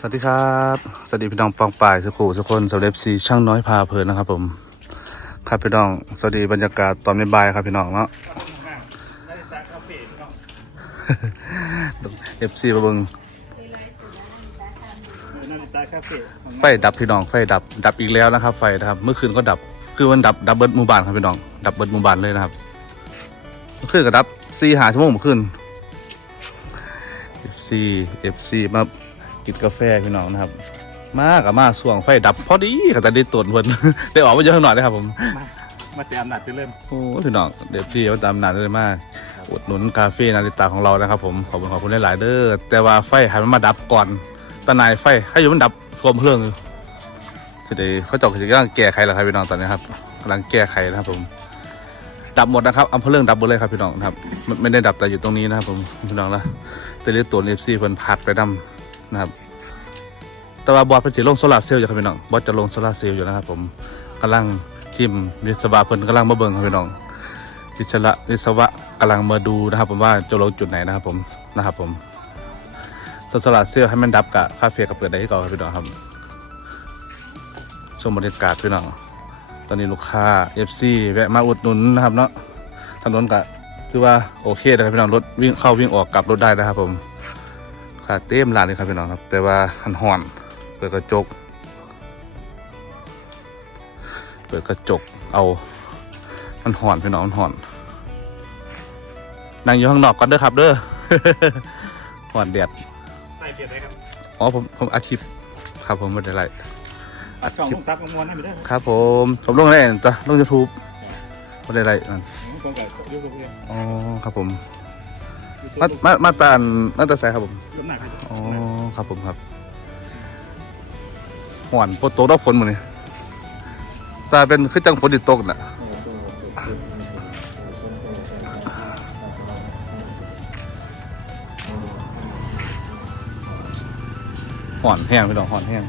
สวัสดีครับ สวัสดีพี่น้องปองป่ายสุขุสุกคนสำเร็จสีช่างน้อยพาเพลินนะครับ ผม ครับพี่น้องสวัสดีบรรยากาศตอนบ่ายครับพี่น้องเนาะเอฟซีมาเบิงนาฬิกาคาเฟ่ของไฟดับพี่น้องไฟดับ ดับอีกแล้วนะครับ ไฟนะครับ เมื่อคืนก็ดับ คือมันดับดับเบิลหมู่บ้านครับพี่น้อง ดับเบิลหมู่บ้านเลยนะครับเมื่อคืนก็ดับซีหาชั่วโมงเมื่อคืนเอฟซีเอฟซีมา กินกาแฟพี่น้องนะครับ มากับมาส่วงไฟดับพอดีก็จะได้ตรวจเพิ่นได้ออกมาเยอะหน่อยนะครับผมมามาเตรียมหนัดจะเริ่มโอ้พี่น้องเดี๋ยวพี่เขาตามนานเลยมากอุดหนุนคาเฟ่นาริตาของเรานะครับผมขอบคุณขอบคุณหลายๆเด้อแต่ว่าไฟหันมันมาดับก่อนตานายไฟให้อยู่มันดับรวมเพลิงอยู่ทีเดียวเขาเจาะกำลังแก้ไขแล้วครับพี่น้องตอนนี้ครับกำลังแก้ไขนะครับผมดับหมดนะครับอำเภอเรื่องดับหมดเลยครับพี่น้องนะครับไม่ไม่ได้ดับแต่อยู่ตรงนี้นะครับผมพี่น้องนะแต่เรียกตัวเอฟซีเพิ่นพัดไปดำ นะครับ แต่ว่าบอสเพิ่นจะลงโซลาร์เซลล์อยู่ครับพี่น้องบอสจะลงโซลาร์เซลล์อยู่นะครับผมกำลังทีมวิศวะเพิ่นกำลังมาเบิ่งครับพี่น้องวิศวะวิศวะกำลังมาดูนะครับ ผมว่าจะลงจุดไหนนะครับผมนะครับผมส่วนโซลาร์เซลล์ให้มันดับกับคาเฟ่กับเปิดได้ก่อนครับพี่น้องครับชมบรรยากาศพี่น้องตอนนี้ลูกค้า FC แวะมาอุดหนุนนะครับเนาะถนนก็ถือว่าโอเคนะครับพี่น้องรถวิ่งเข้าวิ่งออกกลับรถได้นะครับผม ค่ะเต็มร้านเลยครับพี่น้องครับ แต่ว่าหันห่อนเปิดกระจก เปิดกระจกเอามันห่อนพี่น้องมันห่อนนั่งอยู่ข้างนอกก่อนเด้อครับ เด้อห่อนแดดไล่เปลี่ยนเลยครับอ๋อผมผมอาทิตย์ครับผมไม่ได้ไรอาช่องทิตลย์งซับมวนนั่นไม่ได้ครับผมผมลงได้จ้ะลงยูทูบไม่ได้ไรนั่นผมก็ยูทูบเองอ๋อครับผม มามามาตานมาตาใส่ครับผมลำหนักอ๋อครับผมครับห่อนโปโตดอกฝนหมดเลยตาเป็นคือจังฝนติดตกน่ะห่อนแห้งพี่น้องห่อนแห้ง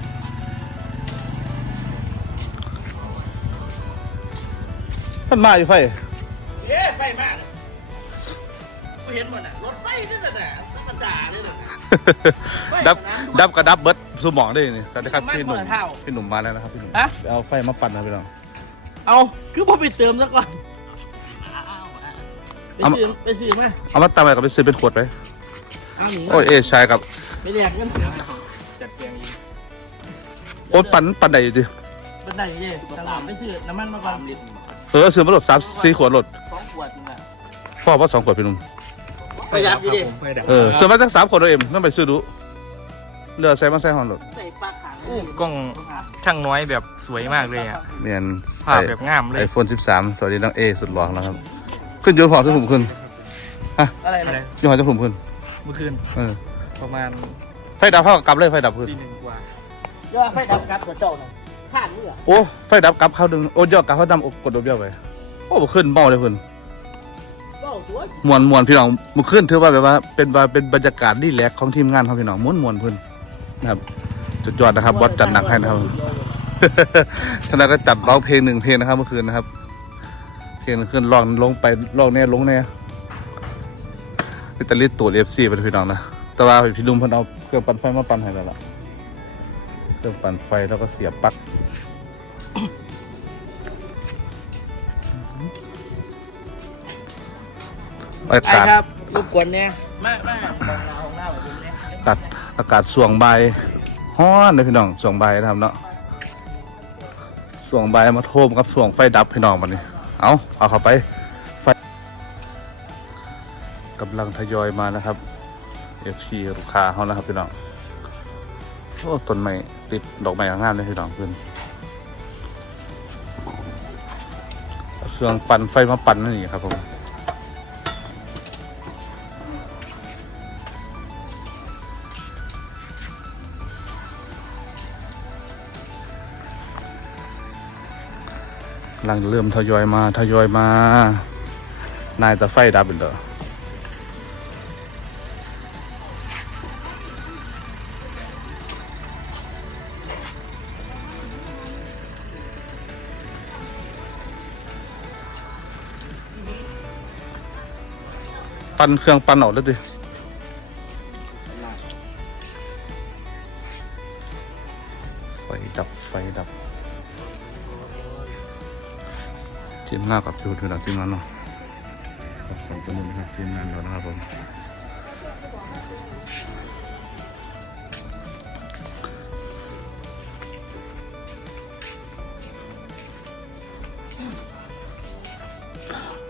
ท่านมาอยู่ไฟเอ๊ะไฟมา กเลยกูเห็นมันอะรถไฟนี่แหละน่ะธรรมดาเนี่ยน่ะไฟดับสนามดับกับดับเบิร์ดสมองได้นี่สวัสดีครับมันพี่หนุ่มคนละเท่าพี่หนุ่มมาแล้วนะครับพี่หนุ่มฮะเดี๋ยวเอาไฟมาปั่นนะพี่น้องเอาคือพอไปเติมซะก่อนไปเอามาซื้อไปซื้อมาเอามาตามไปกับไปซื้อเป็นขวดไปเอาหนีโอ้ยเอชายกับไปเรียกกันจัดเตียงอีกโอ๊ตปั่นปั่นได้อยู่ดิบันไดเย่ตลาดไปซื้อน้ำมันมาก่อนเออซื้อมาโหลดสามสี่ขวดโหลดสองขวดนึงอะพ่อว่าสองขวดพี่หนุ่ม ประหยัดอยู่ดิไฟดับเออซื้อมาตั้งสามขวดเราเอ็มนั่นไปซื้อดูเรือใส่มาใส่หอนโหลดใส่ปลาขางอู้กล้องช่างน้อยแบบสวยมากเลยอะเนียนภาพแบบงามเลไอยโฟนสิบสามสวัสดีน้องเอสุดหล่อของเราครับ ขึ้นยนต์หอมจะผมขึ้นอะไรอะไรนะยนต์หอมจะผมขึ้นเมื่อคืนเออประมาณไฟดับเข้ากลับเลยไฟดับขึ้น ตีหนึ่งกว่า ยอดไฟดับกับกระเจ้าหน่อยข้านเมื่อโอ้ไฟดับกลับเข้าดึงโอ้ยอดกลับเข้าดำกดดบเบี้ยวไปโอ้บ่ขึ้นเมาเลยเพิ่นเบ้าตัว มวนมวนพี่น้องมันขึ้นถือว่าแบบว่าเป็นว่าเป็นบรรยากาศดีแลกของทีมงานของพี่น้องม้วนมวนเพิ่นนะครับจุดยอดนะครับบอสจัดหนักให้นะครับฉะนั้นก็จัดร้องเพลงหนึ่งเพลงนะครับเมื่อคืนนะครับ เพลงขึ้นร้องลงไปร้องเนี่ยลงเนี่ยเป็นตะลิดตูดเอฟซีไปพี่น้องนะแต่ว่าพี่ลุงเพิ่นเอาเครื่องปั่นไฟมาปั่นให้แล้วล่ะเครื่องปั่นไฟแล้วก็เสียบปลั๊ก อาไอ้กาศครับรบกวนเนี่ยมามาของเราของเราแบบนี้อากาศอากาศส่วงใบายฮ้อนเลยพี่น้องส่วงใบายนะครับเนาะส่วงใบายมาโทมกับส่วงไฟดับพี่น้องมันนี่เอาเอาเข้าไปไฟกำลังทยอยมานะครับเอฟซีลูกค้าเขานะครับพี่น้องโอ้ต้นไม้ติดดอกไม้งามเลยพี่น้องขึ้นเอาเครื่องปั่นไฟมาปั่นนั่นเองครับผม กำลังเริ่มทยอยมาทยอยมา นายแต่ไฟดับเป็นเด้อปั่นเครื่องปั่นออกแล้วดิ ทีมหน้ากับพิวทีมหลังทีมนั้นเนาะขอบคุณนะครับทีมงานเรานะครับผม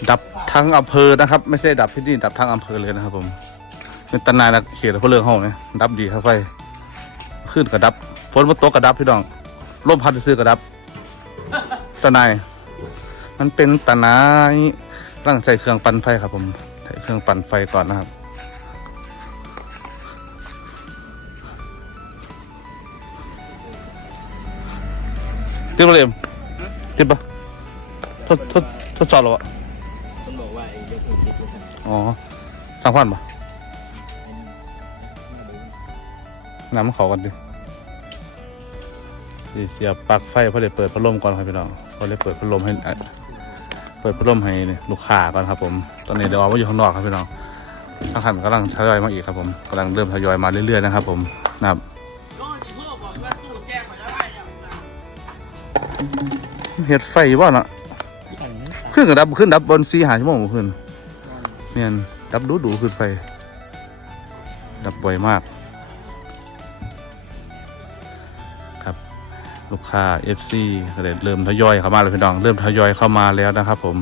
ดับทั้งอำเภอนะครับ ไม่ใช่ดับที่นี่ดับทั้งอำเภอเลยนะครับ ผมเป็นตนานนะเขตพลเรืองห้องไหมดับดีครับไฟขึ้นกระดับฝนมาตกกระดับพี่น้องร่มพัดซื้อกระดับตนาย มันเป็นตะนายร่างใส่เครื่องปั่นไฟครับ ผมใส่เครื่องปั่นไฟก่อนนะครับติดปะเรียมติดปะทดทดทดสอบแล้วอะคนบอกว่าไอ้ยกมือติดด้วยกันอ๋อสามพันปะน้ำเขากันดิเสียบปลั๊กไฟเพื่อได้เปิดพัดลมก่อนครับพี่น้องเพื่อได้เปิดพัดลมให้ เอ่อเปิดพัดลมให้ลูกค้าก่อนครับผม ตอนนี้เดี๋ยวเอาไว้อยู่ข้างนอกครับพี่น้องทางขันกำลังทยอยมาอีกครับผมกำลังเริ่มทยอยมาเรื่อยๆนะครับผมนะครับโน่นที่เพื่อบอกว่าตู้แจ้งไปแล้วไอ้เนี่ยเฮ็ดไฟว่าเนาะขึ้นกับดับขึ้นดับบนซีหาชั่วโมงขึ้นเนียนดับดูดูขึ้นไฟ ดับบ่อยมาก ลูกค้า FC ก็เลยเริ่มทยอยเข้ามาแล้วพี่น้อง เริ่มทยอยเข้ามาแล้วนะครับ ผม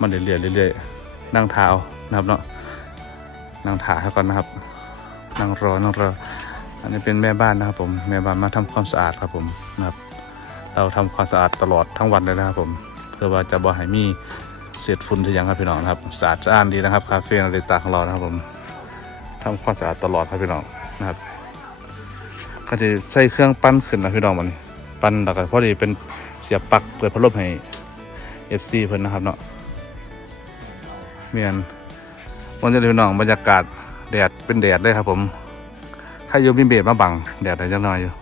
มันเรื่อยๆเรื่อยๆนั่งเท้านะครับเนาะนั่งถ่าให้ก่อนนะครับ นั่งรอนั่งรอ อันนี้เป็นแม่บ้านนะครับ ผม แม่บ้านมาทำความสะอาดครับผมนะครับ เราทำความสะอาดตลอดทั้งวันเลยนะครับผม เพื่อว่าจะบ่ให้มีเศษฝุ่นที่ยังครับพี่น้องครับ สะอาดสะอ้านดีนะครับ คาเฟ่นาริตาของเรานะครับผมทำความสะอาดตลอดครับพี่น้องนะครับ ก็จะใส่เครื่องปั้นขึ้นนะพี่น้องมันปั้นแล้วก็พอดีเป็นเสียบปลั๊กเปิดพัดลมให้ FC เพิ่นนะครับเนาะเมียนวันนี้พี่น้องบรรยากาศแดดเป็นแดดเลยครับผมใครอยู่มีเบรมาบังแดดได้จังหน่อยอยู่เ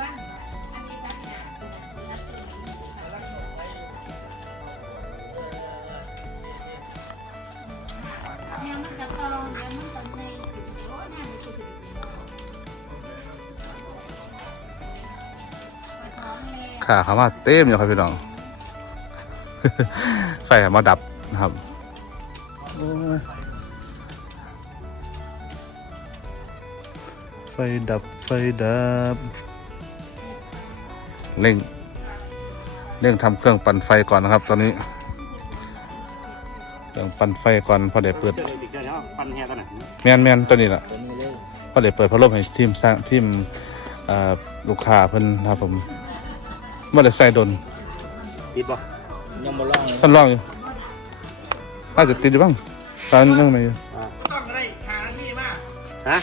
นี่ย ขาเขามาเต็มอยู่ครับพี่น้อง ไฟมาดับนะครับไฟดับไฟดับเร่งเร่งทำเครื่องปั่นไฟก่อนนะครับ ตอนนี้เครื่องปั่นไฟก่อนพอเดี๋ยวเปิดเปิดเจอแมนแมนตัวนี้แหละตัวนี้เร็วพอเดี๋ยวเปิดพัดลมให้ทีมสร้างทีมลูกค้าเพิ่นนะครับผม เมื่อได้ใส่ดนติดบ่ยังบ่ล่องเลยท่านลองอยู่น่าจะติดอยู่บ้างตอนนั่งไหนอยู่ต้องได้หาที่มากฮะ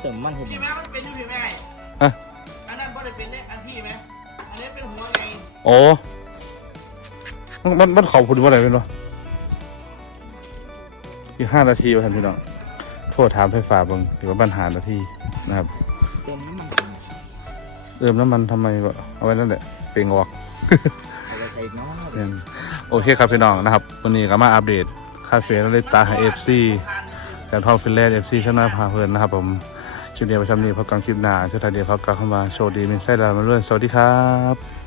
เติมมันเห็นพี่แม่มันเป็นที่พี่แม่ฮะอันนั้นบ่ได้เป็นเนี่ยอันพี่ไหมอันนี้เป็นหัวไงโอ้มันมันมันเขาพูดว่าอะไรเป็นวะอีกห้านาทีวะท่านพี่น้องโทษถามไฟฟ้าเบิ่งถือว่าปัญหานาทีนะครับเติมน้ำมัน เติมน้ำมันทำไมวะเอาไว้นั่นแหละเปลงออกเอาไปใส่น้องเนี่ยโอเคครับพี่น้องนะครับ วันนี้ก็มาอัปเดตคาเฟ่นาริตาเอฟซีจากทองฟิลเลนเอฟซีชนะพาเพลินนะครับผมคลิปเดียวประจำนี้พบกันคลิปหน้าชุดไทยเดียวเขากลับเข้ามาโชว์ดีมีไส้ดาวมาเรื่อยสวัสดีครับ